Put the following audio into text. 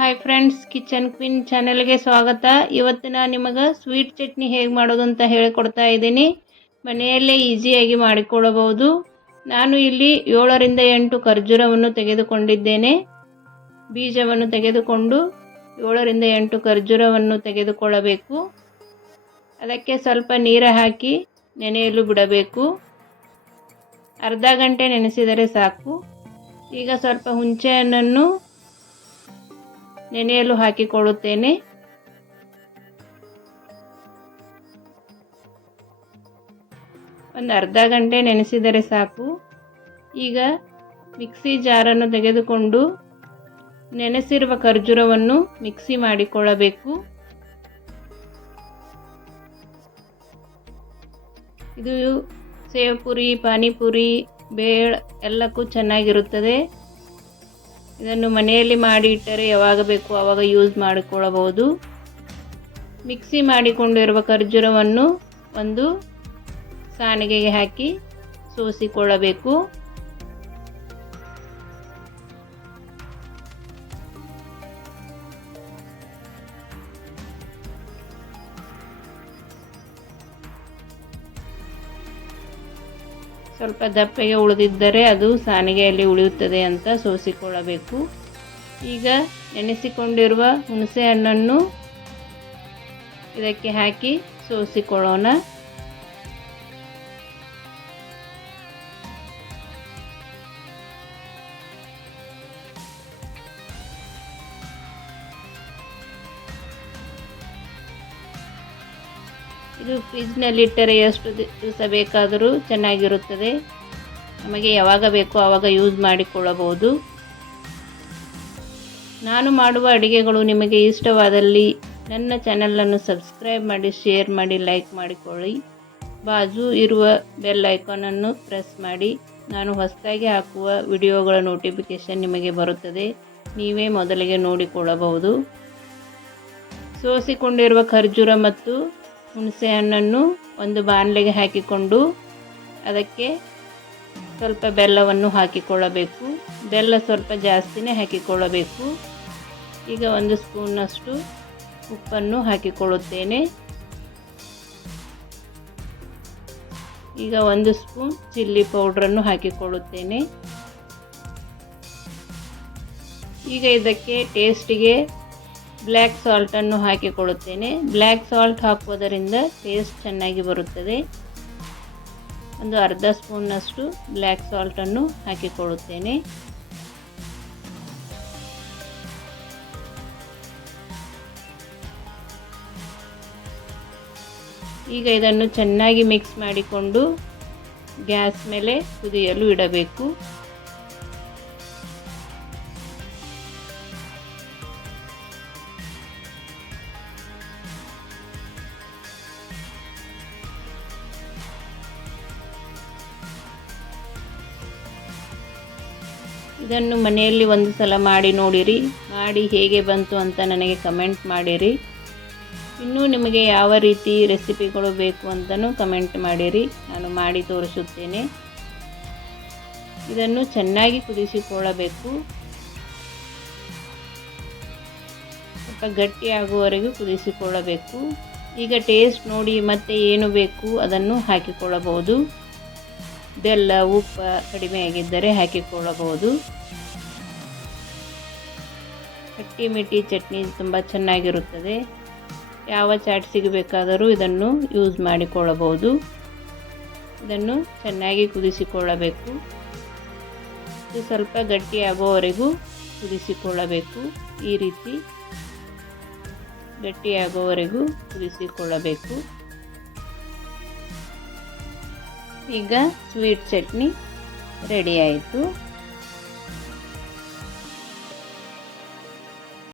Hi friends, kitchen queen ಚಾನೆಲ್ಗೆ ಸ್ವಾಗತ. ಇವತ್ತು ನಾನು ನಿಮಗೆ ಸ್ವೀಟ್ ಚಟ್ನಿ ಹೇಗೆ ಮಾಡೋದು ಅಂತ ಹೇಳಿಕೊಡ್ತಾ ಇದ್ದೀನಿ. ಮನೆಯಲ್ಲೇ ಈಸಿಯಾಗಿ ಮಾಡಿಕೊಳ್ಳಬಹುದು. ನಾನು ಇಲ್ಲಿ 7ರಿಂದ 8 ಖರ್ಜೂರವನ್ನು ತೆಗೆದುಕೊಂಡಿದ್ದೇನೆ. ಬೀಜವನ್ನು ತೆಗೆದುಕೊಂಡು 7ರಿಂದ 8 ಖರ್ಜೂರವನ್ನು ತೆಗೆದುಕೊಳ್ಳಬೇಕು. ಅದಕ್ಕೆ ಸ್ವಲ್ಪ ನೀರು ಹಾಕಿ ನೆನೆಯಲು ಬಿಡಬೇಕು. ಅರ್ಧ ಗಂಟೆ ನೆನೆಸಿದರೆ ಸಾಕು. ಈಗ ಸ್ವಲ್ಪ ಹುಣಸೆಹಣ್ಣನ್ನು ನೆನೆಯಲು ಹಾಕಿಕೊಳ್ಳುತ್ತೇನೆ. ಒಂದು ಅರ್ಧ ಗಂಟೆ ನೆನೆಸಿದರೆ ಸಾಕು. ಈಗ ಮಿಕ್ಸಿ ಜಾರನ್ನು ತೆಗೆದುಕೊಂಡು ನೆನೆಸಿರುವ ಖರ್ಜೂರವನ್ನು ಮಿಕ್ಸಿ ಮಾಡಿಕೊಳ್ಳಬೇಕು. ಇದು ಸೇವ್ ಪುರಿ, ಪಾನಿಪುರಿ, ಬೇಳೆ ಎಲ್ಲಕ್ಕೂ ಚೆನ್ನಾಗಿರುತ್ತದೆ. ಇದನ್ನು ಮನೆಯಲ್ಲಿ ಮಾಡಿ ಇಟ್ಟರೆ ಯಾವಾಗ ಬೇಕು ಆವಾಗ ಯೂಸ್ ಮಾಡಿಕೊಳ್ಳಬಹುದು. ಮಿಕ್ಸಿ ಮಾಡಿಕೊಂಡಿರುವ ಖರ್ಜೂರವನ್ನು ಒಂದು ಸಾಣಿಗೆಗೆ ಹಾಕಿ ಸೋಸಿಕೊಳ್ಳಬೇಕು. ಸ್ವಲ್ಪ ದಪ್ಪಗೆ ಉಳಿದಿದ್ದರೆ ಅದು ಸಾಣಿಗೆಯಲ್ಲಿ ಉಳಿಯುತ್ತದೆ ಅಂತ ಸೋಸಿಕೊಳ್ಳಬೇಕು. ಈಗ ನೆನೆಸಿಕೊಂಡಿರುವ ಹುಣಸೆ ಹಣ್ಣನ್ನು ಇದಕ್ಕೆ ಹಾಕಿ ಸೋಸಿಕೊಳ್ಳೋಣ. ಇದು ಫ್ರಿಜ್ನಲ್ಲಿಟ್ಟರೆ ಎಷ್ಟು ದಿವಸ ಬೇಕಾದರೂ ಚೆನ್ನಾಗಿರುತ್ತದೆ. ನಮಗೆ ಯಾವಾಗ ಬೇಕೋ ಆವಾಗ ಯೂಸ್ ಮಾಡಿಕೊಳ್ಳಬಹುದು. ನಾನು ಮಾಡುವ ಅಡುಗೆಗಳು ನಿಮಗೆ ಇಷ್ಟವಾದಲ್ಲಿ ನನ್ನ ಚಾನಲನ್ನು ಸಬ್ಸ್ಕ್ರೈಬ್ ಮಾಡಿ, ಶೇರ್ ಮಾಡಿ, ಲೈಕ್ ಮಾಡಿಕೊಳ್ಳಿ. ಬಾಜು ಇರುವ ಬೆಲ್ ಐಕಾನನ್ನು ಪ್ರೆಸ್ ಮಾಡಿ. ನಾನು ಹೊಸದಾಗಿ ಹಾಕುವ ವಿಡಿಯೋಗಳ ನೋಟಿಫಿಕೇಷನ್ ನಿಮಗೆ ಬರುತ್ತದೆ. ನೀವೇ ಮೊದಲಿಗೆ ನೋಡಿಕೊಳ್ಳಬಹುದು. ಸೋಸಿಕೊಂಡಿರುವ ಖರ್ಜೂರ ಮತ್ತು ಹುಣಸೆ ಹಣ್ಣನ್ನು ಒಂದು ಬಾಣಲೆಗೆ ಹಾಕಿಕೊಂಡು ಅದಕ್ಕೆ ಸ್ವಲ್ಪ ಬೆಲ್ಲವನ್ನು ಹಾಕಿಕೊಳ್ಳಬೇಕು. ಬೆಲ್ಲ ಸ್ವಲ್ಪ ಜಾಸ್ತಿನೇ ಹಾಕಿಕೊಳ್ಳಬೇಕು. ಈಗ 1 ಸ್ಪೂನ್ನಷ್ಟು ಉಪ್ಪನ್ನು ಹಾಕಿಕೊಳ್ಳುತ್ತೇನೆ. ಈಗ 1 ಸ್ಪೂನ್ ಚಿಲ್ಲಿ ಪೌಡ್ರನ್ನು ಹಾಕಿಕೊಳ್ಳುತ್ತೇನೆ. ಈಗ ಇದಕ್ಕೆ ಟೇಸ್ಟಿಗೆ ಬ್ಲ್ಯಾಕ್ ಸಾಲ್ಟನ್ನು ಹಾಕಿಕೊಳ್ಳುತ್ತೇನೆ. ಬ್ಲ್ಯಾಕ್ ಸಾಲ್ಟ್ ಹಾಕುವುದರಿಂದ ಟೇಸ್ಟ್ ಚೆನ್ನಾಗಿ ಬರುತ್ತದೆ. ಒಂದು ಅರ್ಧ ಸ್ಪೂನ್ನಷ್ಟು ಬ್ಲ್ಯಾಕ್ ಸಾಲ್ಟನ್ನು ಹಾಕಿಕೊಳ್ಳುತ್ತೇನೆ. ಈಗ ಇದನ್ನು ಚೆನ್ನಾಗಿ ಮಿಕ್ಸ್ ಮಾಡಿಕೊಂಡು ಗ್ಯಾಸ್ ಮೇಲೆ ಕುದಿಯಲು ಇಡಬೇಕು. ಇದನ್ನು ಮನೆಯಲ್ಲಿ ಒಂದು ಸಲ ಮಾಡಿ ನೋಡಿರಿ. ಮಾಡಿ ಹೇಗೆ ಬಂತು ಅಂತ ನನಗೆ ಕಮೆಂಟ್ ಮಾಡಿರಿ. ಇನ್ನೂ ನಿಮಗೆ ಯಾವ ರೀತಿ ರೆಸಿಪಿಗಳು ಬೇಕು ಅಂತಲೂ ಕಮೆಂಟ್ ಮಾಡಿರಿ. ನಾನು ಮಾಡಿ ತೋರಿಸುತ್ತೇನೆ. ಇದನ್ನು ಚೆನ್ನಾಗಿ ಕುದಿಸಿಕೊಳ್ಳಬೇಕು. ಸ್ವಲ್ಪ ಗಟ್ಟಿಯಾಗುವವರೆಗೂ ಕುದಿಸಿಕೊಳ್ಳಬೇಕು. ಈಗ ಟೇಸ್ಟ್ ನೋಡಿ ಮತ್ತೆ ಏನು ಬೇಕು ಅದನ್ನು ಹಾಕಿಕೊಳ್ಳಬಹುದು. ಬೆಲ್ಲ, ಉಪ್ಪು ಕಡಿಮೆಯಾಗಿದ್ದರೆ ಹಾಕಿಕೊಳ್ಳಬಹುದು. ಖಟ್ಟಿ ಮಿಠಿ ಚಟ್ನಿ ತುಂಬ ಚೆನ್ನಾಗಿರುತ್ತದೆ. ಯಾವ ಚಾಟ್ ಸಿಗಬೇಕಾದರೂ ಇದನ್ನು ಯೂಸ್ ಮಾಡಿಕೊಳ್ಳಬಹುದು. ಇದನ್ನು ಚೆನ್ನಾಗಿ ಕುದಿಸಿಕೊಳ್ಳಬೇಕು. ಇದು ಸ್ವಲ್ಪ ಗಟ್ಟಿಯಾಗುವವರೆಗೂ ಕುದಿಸಿಕೊಳ್ಳಬೇಕು. ಈ ರೀತಿ ಗಟ್ಟಿಯಾಗುವವರೆಗೂ ಕುದಿಸಿಕೊಳ್ಳಬೇಕು. ಈಗ ಸ್ವೀಟ್ ಚಟ್ನಿ ರೆಡಿ ಆಯಿತು.